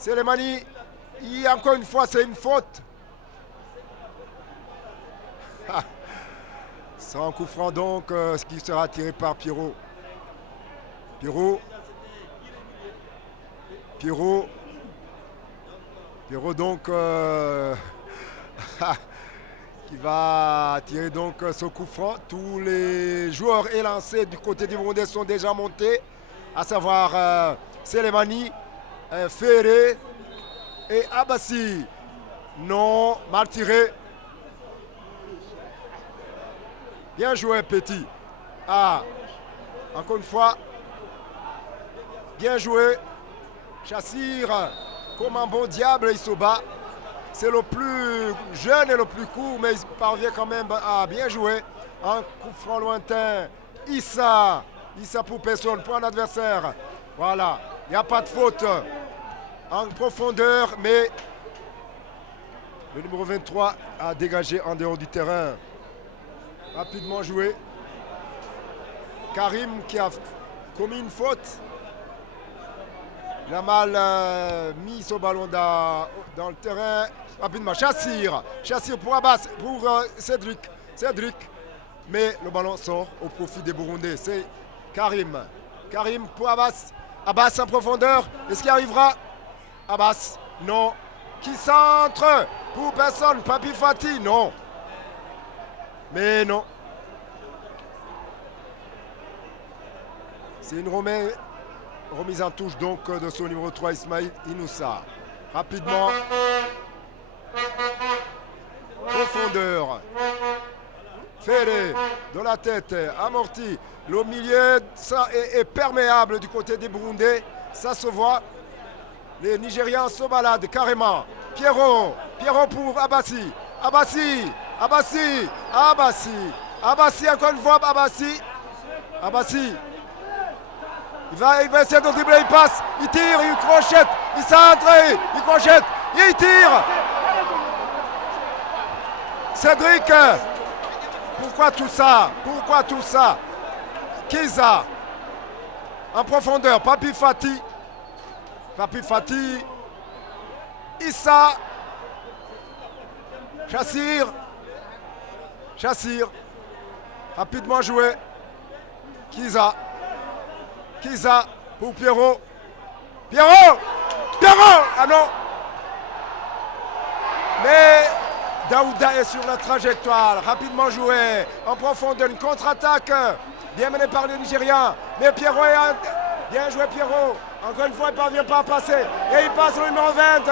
Selemani, encore une fois, c'est une faute. C'est un coup franc donc, ce qui sera tiré par Pierrot. Pierrot donc qui va tirer donc ce coup franc. Tous les joueurs élancés du côté du Burundais sont déjà montés, à savoir Selemani, Ferré et Abassi. Non, mal tiré. Bien joué, Petit. Ah, encore une fois, bien joué. Chassir, comme un bon diable, il se bat. C'est le plus jeune et le plus court, mais il parvient quand même à bien jouer. Un coup franc lointain. Issa pour personne, pour un adversaire. Voilà, il n'y a pas de faute. En profondeur, mais le numéro 23 a dégagé en dehors du terrain. Rapidement joué. Karim qui a commis une faute. Il a mal mis ce ballon dans le terrain. Rapidement, Chassir pour Abbas, pour Cédric. Mais le ballon sort au profit des Burundais. C'est Karim pour Abbas. Abbas en profondeur. Est-ce qu'il arrivera? Abbas, non. Qui centre pour personne. Papi Fati, non. Mais non. C'est une remise en touche donc de son numéro 3, Ismail Inoussa. Rapidement. Profondeur. Ferré de la tête, amorti. Le milieu ça est perméable du côté des Burundais. Ça se voit. Les Nigérians se baladent carrément. Pierrot pour Abassi, encore une fois, Abassi. Il va essayer de dribbler, il passe, il tire, il crochette, il centre, il crochette, il tire. Cédric, pourquoi tout ça? Kiza, en profondeur, Papi Fati, Issa, Chassir, rapidement joué, Kiza pour Pierrot, ah non, mais Daouda est sur la trajectoire, rapidement joué, en profondeur, une contre-attaque, bien menée par les Nigériens, mais Pierrot bien joué Pierrot, encore une fois il ne parvient pas à passer, et il passe au numéro 20,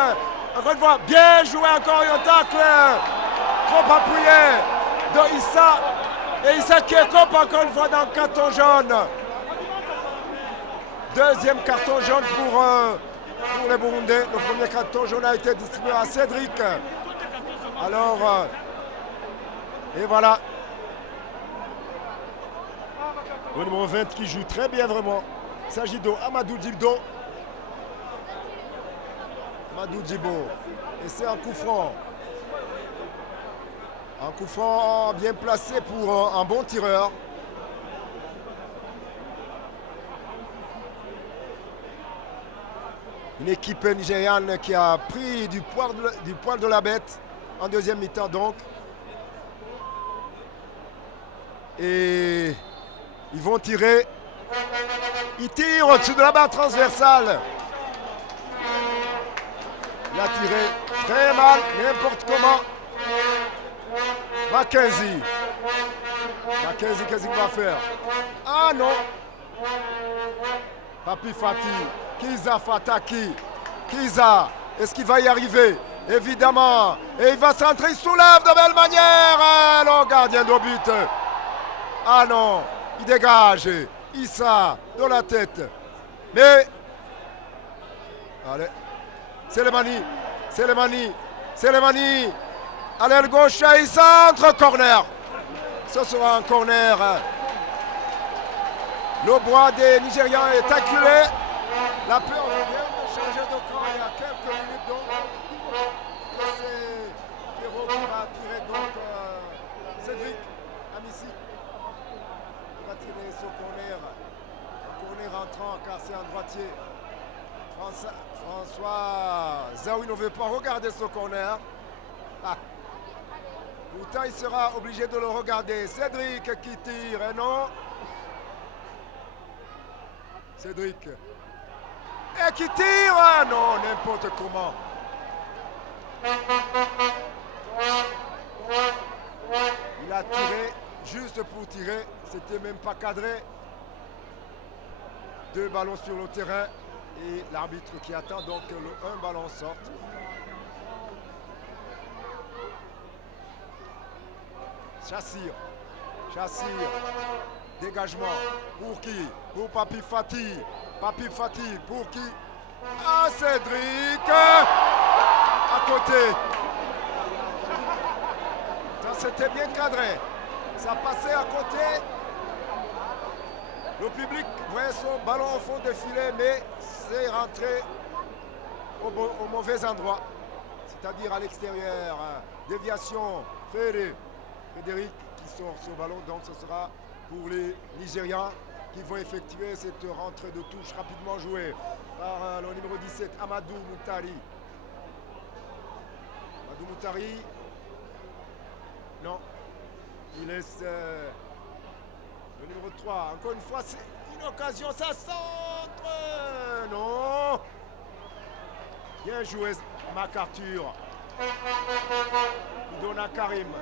encore une fois, bien joué encore un tacle, trop appuyé de Issa, et Issa qui est encore une fois dans le carton jaune. Deuxième carton jaune pour les Burundais. Le premier carton jaune a été distribué à Cédric. Alors, et voilà. Le numéro 20 qui joue très bien vraiment. Il s'agit de Amadou Djibo. Et c'est un coup franc. Un coup franc bien placé pour un bon tireur. Une équipe nigériane qui a pris du poil de la bête en deuxième mi-temps donc. Et ils vont tirer. Ils tirent au-dessus de la barre transversale. Il a tiré très mal, n'importe comment. Mackenzie, qu'est-ce qu'il va faire? Ah non. Papi Fati. Kiza Fataki. Est-ce qu'il va y arriver? Évidemment. Et il va centrer, il soulève de belle manière. Le gardien de but. Ah non. Il dégage. Issa dans la tête. Mais. Allez. Selemani. Allez, le gauche, il centre. Corner. Ce sera un corner. Le bras des Nigérians est acculé. La peur vient de changer de camp il y a quelques minutes donc. C'est Pierrot qui va tirer donc Cédric Amissi. Il va tirer ce corner. Un corner entrant car c'est un droitier. François Soit Zawi ne veut pas regarder ce corner. Ah. Pourtant, il sera obligé de le regarder. Cédric qui tire, et non. Cédric. Et qui tire, ah non, n'importe comment. Il a tiré juste pour tirer. C'était même pas cadré. 2 ballons sur le terrain. Et l'arbitre qui attend donc que un ballon sorte. Chassir. Dégagement. Pour qui? Pour Papi Fati. Papi Fati. Pour qui? Ah, Cédric. À côté. C'était bien cadré. Ça passait à côté. Le public voyait son ballon au fond des filets, mais c'est rentré au mauvais endroit. C'est-à-dire à l'extérieur. Déviation. Frédéric qui sort ce ballon. Donc ce sera pour les Nigérians qui vont effectuer cette rentrée de touche rapidement jouée par le numéro 17, Amadou Moutari. Amadou Moutari. Non. Il laisse le numéro 3. Encore une fois, c'est une occasion. Ça centre. Non. Bien joué, MacArthur. Il donne à Karim.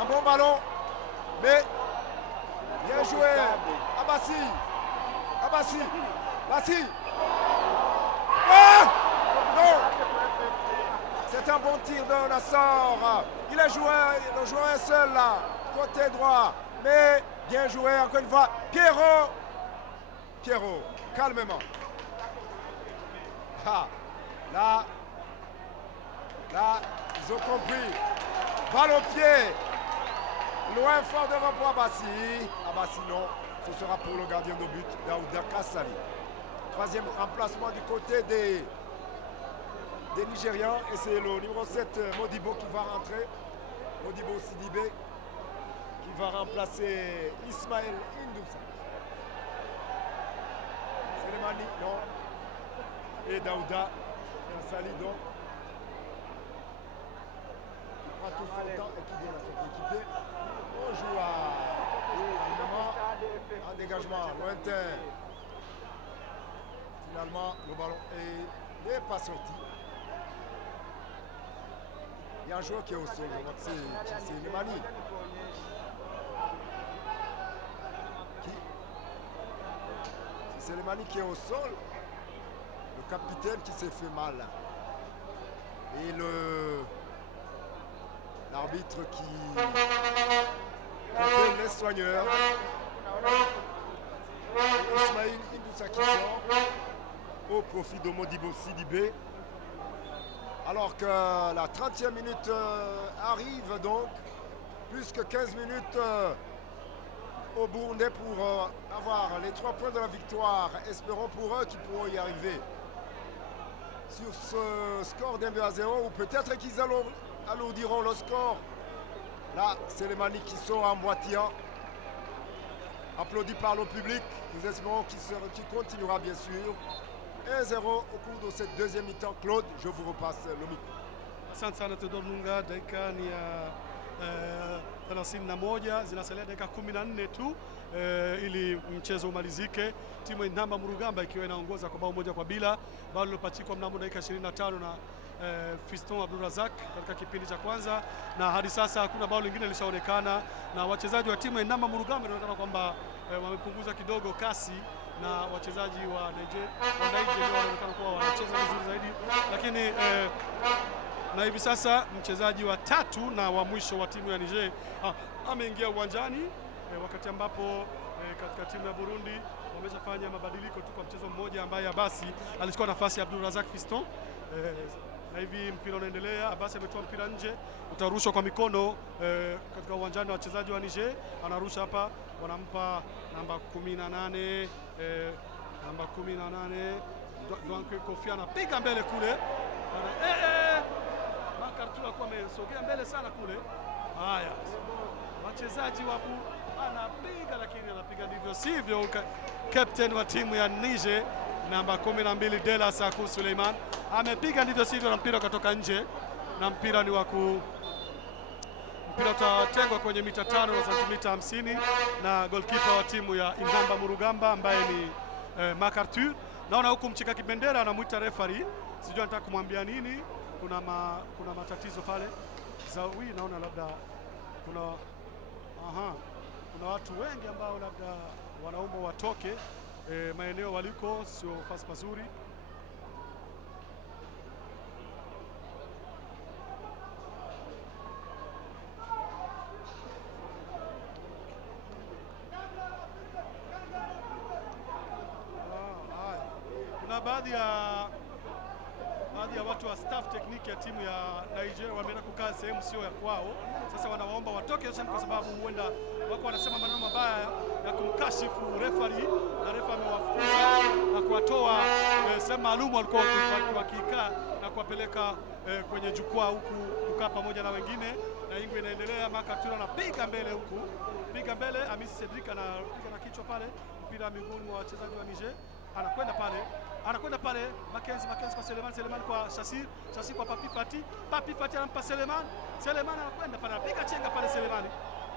Un bon ballon. Mais bien joué. Abassi. Bassi. Oh non. C'est un bon tir de Nassar. Il a joué, le joueur est seul là, côté droit. Mais bien joué encore une fois. Pierrot, calmement. Ah, là, ils ont compris. Balle au pied. Loin fort devant pour Abassi. Abassi non, ce sera pour le gardien de but, Daouda Kassali. 3e remplacement du côté des Nigérians. Et c'est le numéro 7, Modibo, qui va rentrer. Modibo Sidibé, qui va remplacer Ismaël Indoussa. Selemani, non. Et Daouda Kassali, donc. Qui prend tout son temps et qui donne à son coéquipier. On joue en dégagement lointain. Finalement, le ballon n'est pas sorti. Il y a un joueur qui est au sol, c'est Nemani. Qui? C'est Nemani qui est au sol. Le capitaine qui s'est fait mal. Et l'arbitre qui appelle les soigneurs. Ismaël Indoussa qui sort au profit de Modibo Sidibé. Alors que la 30e minute arrive donc, plus que 15 minutes au Burundais pour avoir les 3 points de la victoire. Espérons pour eux qu'ils pourront y arriver. Sur ce score d'1-0, ou peut-être qu'ils alourdiront le score. Là, c'est les Mani qui sont en boitillant. Applaudi par le public. Nous espérons qu'il continuera bien sûr. 1-0 au cours de cette 2e mi-temps. Claude, je vous repasse le micro. Asante sana Theodore Lunga. Dakika ni ya 31, zinasalia dakika 14 tu ili mchezo umalizike. Timu ya Intamba Murugamba ikiwa inaongoza kwa bao 1-0, bao lilopachikwa mnamo dakika 25 na Fiston Abdulrazak katika kipindi cha kwanza, na hadi sasa hakuna bao lingine lishaonekana, na wachezaji wa timu ya Intamba Murugamba inaonekana kwamba wamepunguza kidogo kasi, na wachezaji wa Nigeria wanaonekana kuwa wanacheza vizuri zaidi, lakini na hivi sasa mchezaji wa 3 na wa mwisho wa timu ya Niger ameingia uwanjani wakati ambapo katika timu ya Burundi wameshafanya mabadiliko tu kwa mchezo mmoja ambaye Abasi alichukua nafasi ya Abdulrazak Fiston. Na hivi mpira unaendelea. Abasi ametoa mpira nje, utarushwa kwa mikono katika uwanjani wa wachezaji wa Niger. Anarusha hapa, wanampa namba 18 namba 18 donc Kofi anapiga mbele kule. MacArthur alikuwa amesogea mbele sana kule. Haya, wachezaji wapo anapiga, lakini anapiga ndivyo sivyo. Captain wa timu ya Niger namba 12 Dela Sakou Suleiman amepiga ndivyo sivyo, na mpira ukatoka nje, na mpira ni mpira utatengwa kwenye mita 5 na sentimita 50 na goalkeeper wa timu ya Intamba Murugamba ambaye ni MacArthur. Naona huku mchika kibendera anamuita referee, sijui anataka kumwambia nini. Kuna matatizo pale Zawi, naona labda kuna watu wengi ambao labda wanaomba watoke maeneo waliko, sio fasi pazuri. Kuna baadhi ya watu wa staff technique ya timu ya Nigeria wameenda kukaa sehemu sio ya kwao. Sasa wanawaomba watoke kwa sababu huenda wako wanasema maneno mabaya ya kumkashifu referee, na refa amewafukuza na kuwatoa sehemu maalum walikuwa wakikaa na kuwapeleka kwenye jukwaa huku kukaa pamoja na wengine, na ingo inaendelea. MacArthur anapiga mbele huku, piga mbele. Hamisi Cedric anapiga na kichwa pale, mpira miguuni mwa wachezaji wa Niger. Anakwenda pale Mackenzie kwa Seleman kwa Shassir kwa Papi Fati anampa Seleman anakwenda pale, anapiga chenga pale.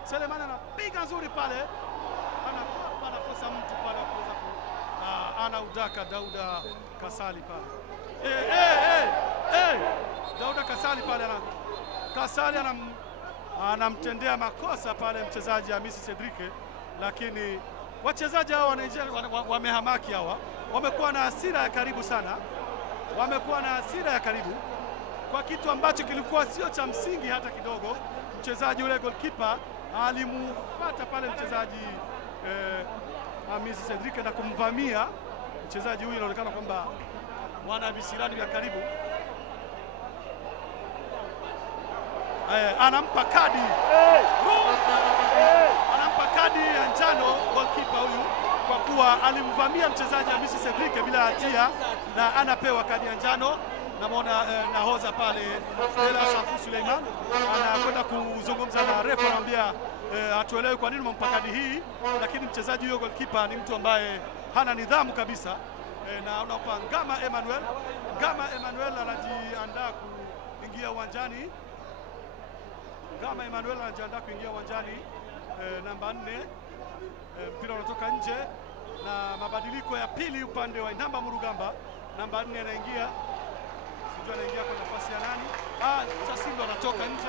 Seleman anapiga nzuri pale, anakosa mtu pale kuweza anaudaka Dauda Kasali pale. Dauda Kasali pale anamtendea makosa pale mchezaji Hamisi Cedric, lakini wachezaji hao wa Nigeria wamehamaki, hawa wamekuwa na hasira ya karibu sana, kwa kitu ambacho kilikuwa sio cha msingi hata kidogo. Mchezaji yule goalkeeper alimufuata pale mchezaji Hamisi Cedric na kumvamia mchezaji huyu. Inaonekana kwamba wana visirani vya karibu. Anampa kadi ya njano goalkeeper huyu kwa kuwa alimvamia mchezaji Hamisi Cedric bila hatia, na anapewa kadi ya njano. Namuona nahodha pale Dela Sakou Suleiman anakwenda kuzungumza na refa, anamwambia hatuelewi kwa nini mmempa kadi hii, lakini mchezaji huyo goalkeeper ni mtu ambaye hana nidhamu kabisa. Na unapa Ngama Emmanuel anajiandaa kuingia uwanjani. Namba 4, mpira unatoka nje na mabadiliko ya pili upande wa Intamba Murugamba. Namba 4 anaingia, sijui anaingia kwa nafasi ya nani. Shassir ndo anatoka nje,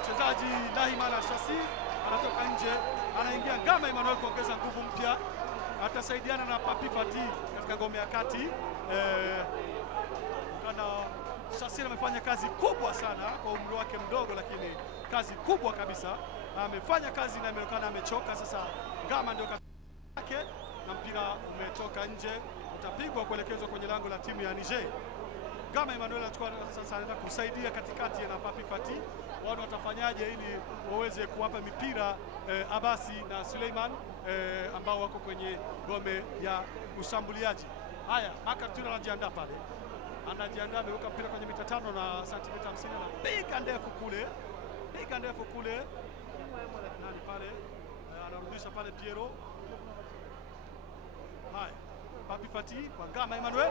mchezaji Nahimana Shassir anatoka nje, anaingia Ngama Emmanuel kuongeza nguvu mpya, atasaidiana na Papi Fati katika ngome ya kati. Shassir amefanya kazi kubwa sana kwa umri wake mdogo, lakini kazi kubwa kabisa. Amefanya kazi na ameonekana amechoka. Sasa Ngama ndio yake, na mpira umetoka nje, utapigwa kuelekezwa kwenye lango la timu ya Niger. Ngama Emmanuel anachukua sasa, anaenda kusaidia katikati na Papi Fati. Wao watafanyaje ili waweze kuwapa mipira Abasi na Suleiman ambao wako kwenye ngome ya ushambuliaji. Haya, MacArthur anajiandaa pale, ameweka mpira kwenye mita 5 na sentimita 50 na piga ndefu kule. Nani pale anarudisha pale Piero. Haya, Papi Fati kwa Ngama Emmanuel.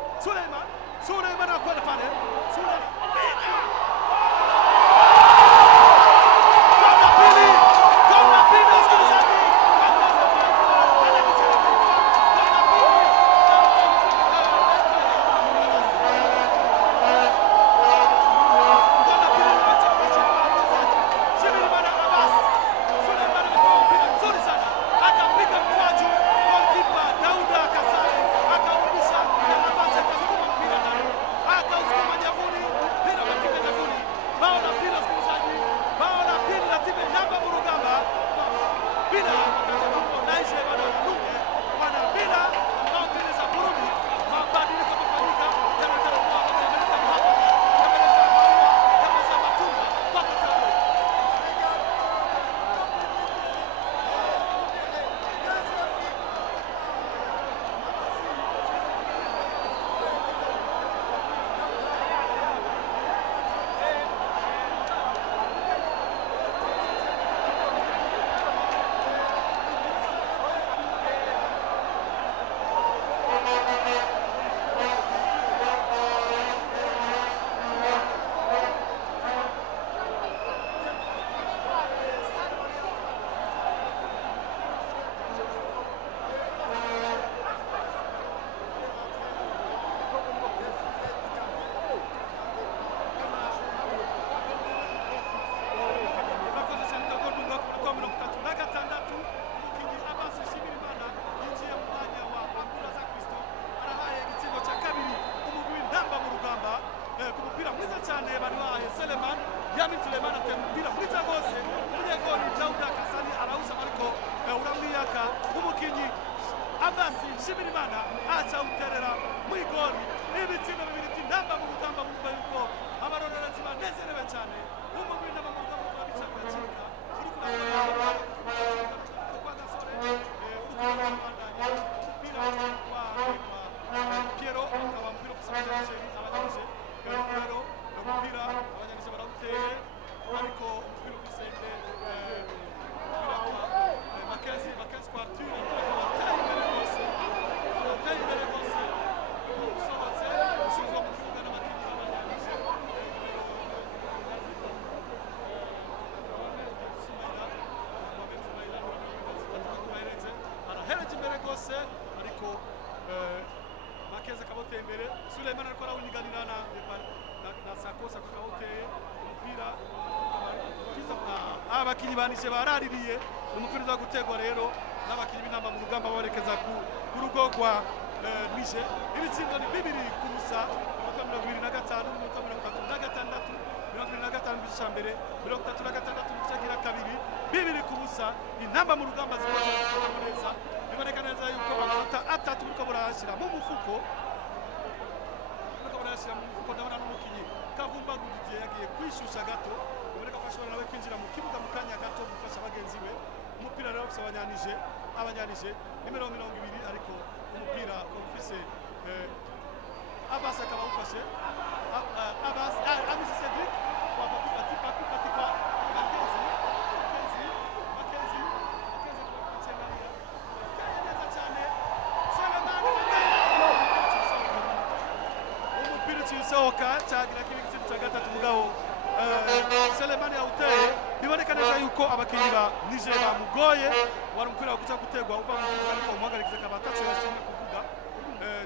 Suleiman anakwenda pale. Shimirimana aca uterera mu igori ibitsindo bibiri by'intamba mu rugamba bumva yuko abarorerezi banezerewe cyane umugwi n'aba mu rugamba rwa bicaka cika uri kurabona kwa Gasore umupira wa Piero akaba umupira kusabira Nigeria abanyamije rero umupira abanyamije barawuteye ariko umupira ufisende Mackenzie kwa Arthur imbere rwose usohotse usuzwa mu kibuga n'abakinnyi b'abanyamije arahereje imbere rwose ariko Mackenzie akaboteye imbere Suleiman ariko arawuniganira na Sakosa akaboteye umupira abakinnyi banije baraririye umupira uza gutegwa rero n'abakinnyi b'intamba mu rugamba baberekeza ku rugo rwa Niger ibitsindo ni 2-0 kubusa iminota 25 n'iminota 36 25 gice cya mbere 36 gice gira kabiri 2-0 kubusa intamba mu rugamba zimaze gukora neza biboneka neza yuko amanota atatu buriko burashira mu mufuko ndabona n'umukinnyi Kavumba Gudidier yagiye kwishusha gato biboneka ko ashobora nawe kwinjira mu kibuga mu kanya gato gufasha bagenzi be umupira rero ufise abanyanije nimero 20 ariko umupira ufise Abbas akaba ufashe Abbas Amisi Cedric kwa Papi Fati kwa Mackenzie neza cyane Selemani umupira usohoka cyagira kibigitsi cya gatatu mugabo Selemani yauteye biboneka neza yuko abakinnyi ba Niger bamugoye wari umupira wakuza gutegwa uva mu kibuga ariko umuhagarikiza akaba ataco yashimye kuvuga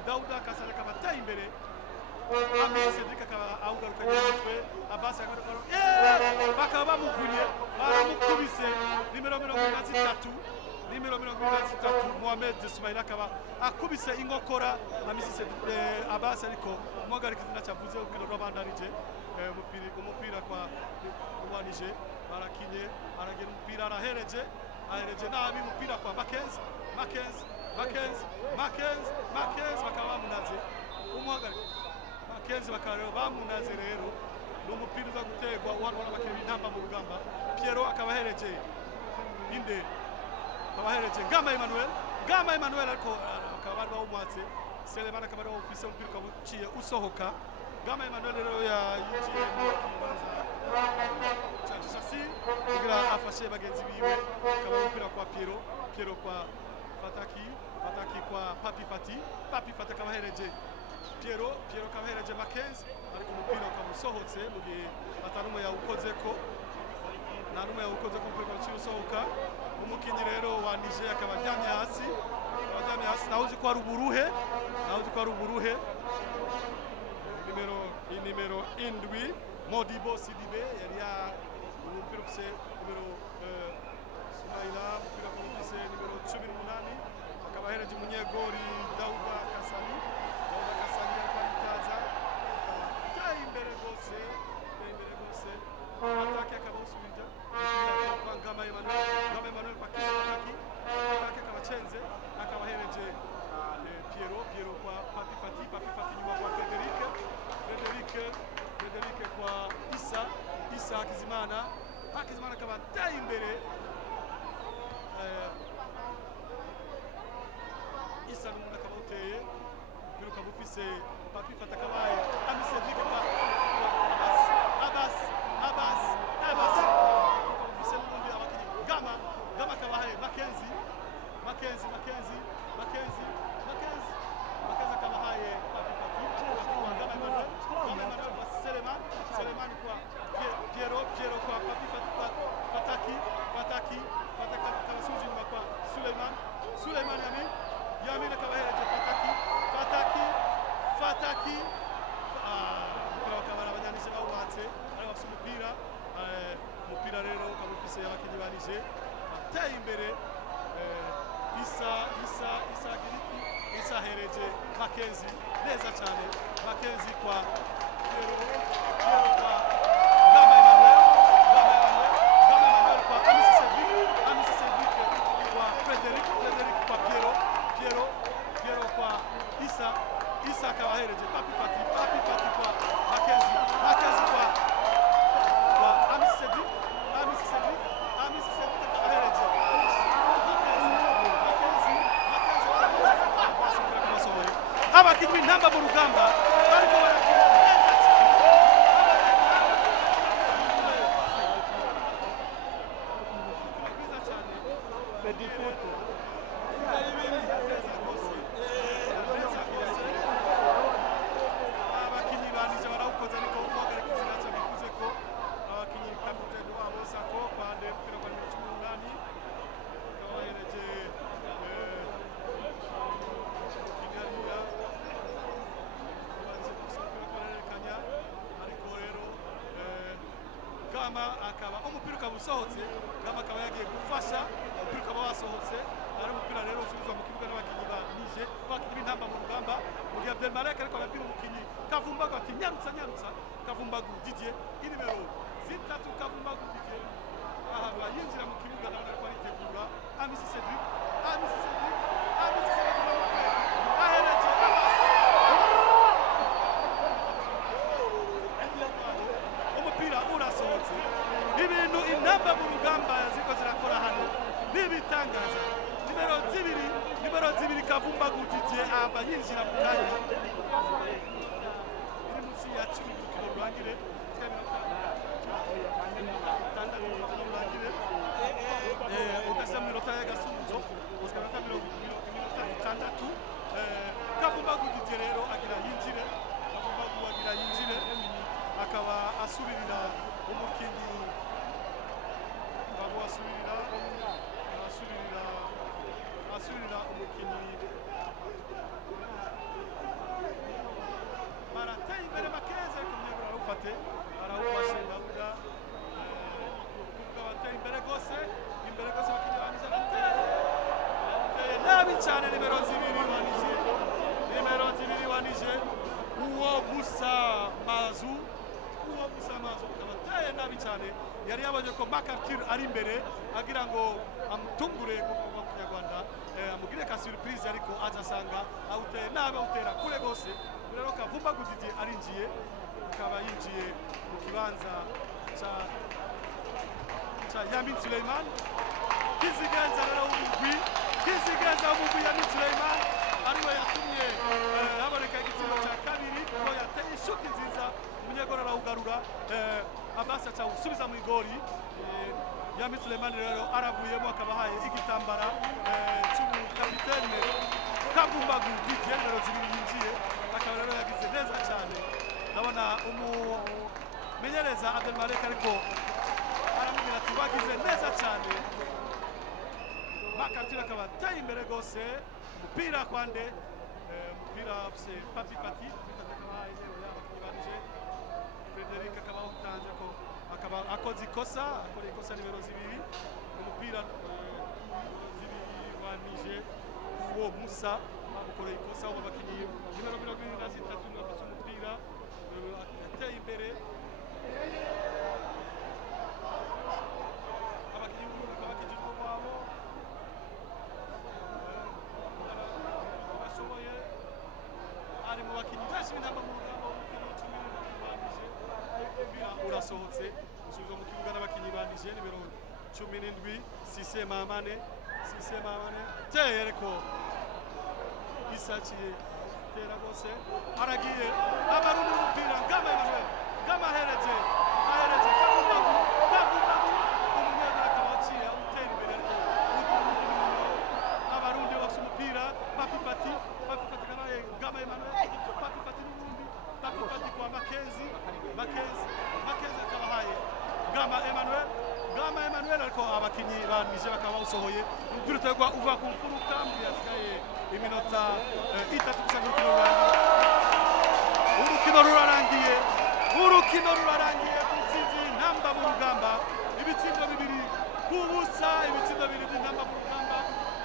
Dauda Kasale akaba ateye imbere Amisi Cedric akaba awugarukanye umutwe Abbas bakaba bamuvunye baramukubise nimero 23 Mohamed Soumaila akaba akubise inkokora Amisi Abbas ariko umuhagarikiza ntacyavuze ukino rwabandanije umupira kwa Niger barakinye aragera umupira ahereje nabi umupira kwa Mackenzie bakaba bamunaze umuhagarika Mackenzie bakaba bamunaze rero n'umupira uza gutegwa uharwa n'abakinnyi b'intamba mu rugamba Piero akaba ahereje inde akaba ahereje Ngama Emmanuel ariko akaba bari bawumwatse Selemani akaba ari ofise umupira ukaba uciye usohoka Ngama Emmanuel rero yinjiye mu kibanza Chasi kugira afashe bagenzi biwe akaba umupira kwa Piero kwa Fataki kwa Papi Fati akaba ahereje Piero akaba ahereje Mackenzie ariko umupira ukamusohotse mu gihe atanume yawukozeko umupira usohoka umukinnyi rero wa Niger akaba aryamye hasi naho uzi ko ari uburuhe nimero 7 Modibo Sidibe yari umupira ufise nimero Soumaila umupira ufise nimero 18 akaba ahereje umunyegori Dauda Kasali ariko aritaza tayi imbere rwose atake akaba usubija kwa Ngama Emmanuel Pakisa atake akaba cenze akaba ahereje Piero kwa Papi Fati nyuma kwa Frederic kwa Isa Hakizimana akaba tayi imbere Isa n'umuntu akaba uteye umupira ukaba ufise Papi Fati akabaye Amisi Cedric kwa Abbas ufise n'ubundi abakinnyi Ngama akaba ahaye Mackenzie akaba ahaye Papi Fati kwa Ngama Emmanuel kwa Selemani kwa Piero kwa Papi Fati kwa Fataki akaba suje nyuma kwa Suleiman Yamin akaba ahereje Fataki umupira bakaba abanyanije bawubatse ari bafite umupira rero ukaba ufise abakinnyi banije bateye imbere Isa ahereje Mackenzie neza cyane Mackenzie kwa Piero kwa Ngama Emmanuel kwa Amisi Cedric kwa Frederic kwa Piero Musa akaba ahereje papi pati kwa Makenzi kwa Amis Cedric akaba ahereje abakinnyi b'intamba mu rugamba barimo barakina neza cyane Fedifoto abakinnyi banije barawukoze ariko umuhagarika izina cyo bivuze ko abakinnyi kapiteni wabo Sako kwande mpira kwa 18 akaba bahereje Gama akaba umupira ukaba usohotse Gama akaba yagiye gufasha umupira ukaba wasohotse ari umupira rero usubizwa mu kibuga n'abakinnyi ba Nije bakinnyi b'intamba mu rugamba mu gihe Abdelmalek ariko ababwira umukinnyi Kavumbagu ati nyarutsa Kavumbagu Didier inimero 3 Kavumbagu Didier ahava yinjira mu kibuga nawe ariko aritegura Amisi Cedric ahereje umupira urasohotse ibintu intamba mu rugamba ziko zirakora hano nibitangaza nimero zibiri Kavumbagu Didier aba yinjira mu kanya iri munsi ya 10 urukino rurangire ugasa mu minota y'agasubizo uzikanota iminota 6 Kavumbagu Didier rero agira yinjire akaba asubirira umukinnyi asubirira umukinnyi barateye imbere Makenzi ariko Munyegura arawufate arawufashe ndavuga bateye imbere gose abakinnyi banije bateye nabi cyane nimero zibiri wanije uwo Musa Mazu abateye nabi cyane yari yabonye ko Makartir ari imbere agira ngo amutungure kuva mu Kinyarwanda amugire ka surprise ariko azasanga awuteye nabi awutera kure gose rero Kavumbagu Didier arinjiye akaba yinjiye mu kibanza cha Yamin Suleiman kizigenza rero umugwi Yamin Suleiman ariwe yatumye haboneka igitego cya kabiri kuko yateye ishuti nziza Munyegura arawugarura Abasa cyawusubiza mu igori Yamin Suleiman rero aravuyemo akabahaye igitambara cy'umukapitene Kavumbagu Didier nimero zibiri yinjiye akaba rero yagize neza cyane ndabona umumenyereza Abdelmalek ariko aramubwira ati wagize neza cyane Makartir akaba ateye imbere gose umupira kwande umupira se papi Frederic akaba utanze ko akaba akoze ikosa nimero zibiri umupira zibiri wanije uwo Musa amukoreye ikosa w'abakinnyi nimero 23 bafashe umupira ateye imbere abakinnyi bakijijwe kwabo bashoboye ari mu bakinnyi benshi b'intamba mu rugamba urasohotse usubizwa mu kibuga n'abakinnyi banije nimero 17 Sise Mamane teye ariko isaciye tera gose aragiye abarundi umupira Gama Emmanuel ahereje Kavumbagu Umunyegura akaba aciye utera imbere ariko abarundi bafite umupira papi pati kanaye Gama Emmanuel papi pati n'ubundi papi pati kwa Makenzi akaba haye Gama Emmanuel ariko abakinnyi banije bakaba usohoye umupira utegwa uva ku mfuruka yasigaye iminota 3 gusa urukino rurarangiye utsinzi intamba mu rugamba ibitsindo bibiri kubusa ibitsindo bibiri by'intamba mu rugamba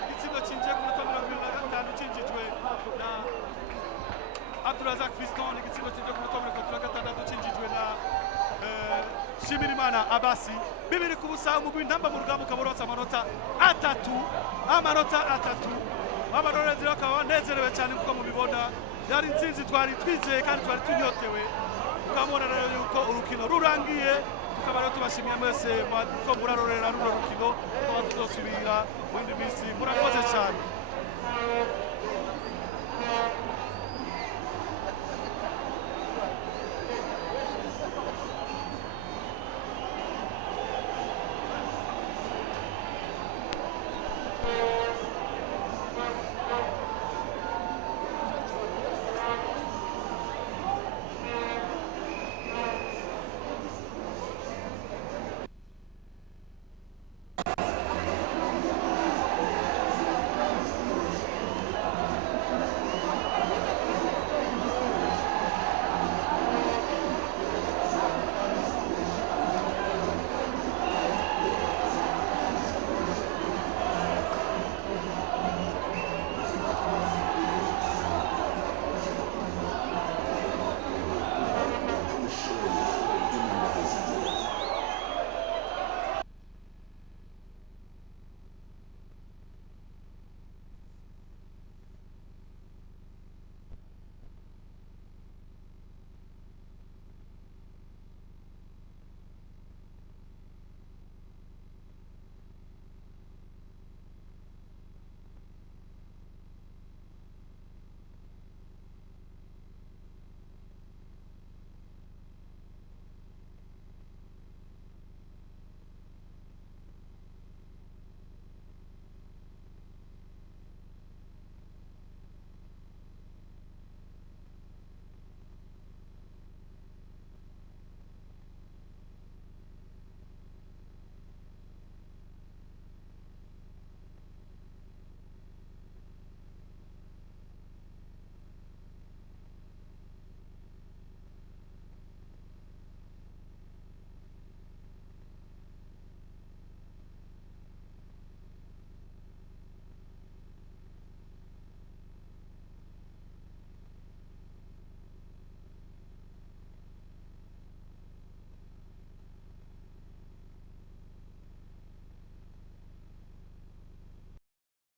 igitsindo cinjiye ku minota 25 cinjijwe na Abdurazak Fiston igitsindo cinjiye ku minota 26 cinjijwe na Shimirimana Abasi bibiri kubusa umugwi intamba mu rugamba ukaborotsa amanota atatu abarorezi bakaba banezerewe cyane kuko mubibona yari intsinzi twari twizeye kandi twari tunyotewe tukabona rero yuko urukino rurangiye tukaba rero tubashimiye mwese ko murarorera runo rukino tukaba tuzosubira mu yindi minsi murakoze cyane